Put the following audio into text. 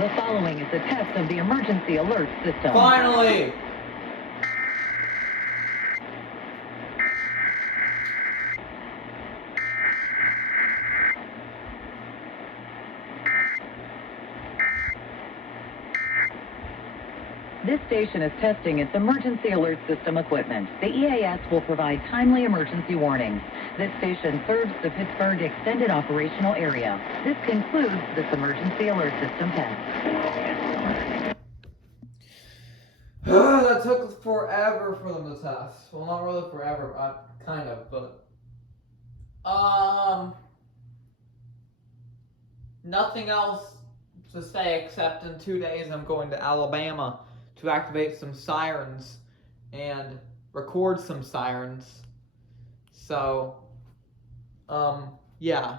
The following is a test of the emergency alert system. Finally! This station is testing its emergency alert system equipment. The EAS will provide timely emergency warnings. This station serves the Pittsburgh Extended Operational Area. This concludes this emergency alert system test. That took forever for them to test. Well, not really forever, kind of, but... Nothing else to say except in 2 days I'm going to Alabama to activate some sirens and record some sirens. So, yeah.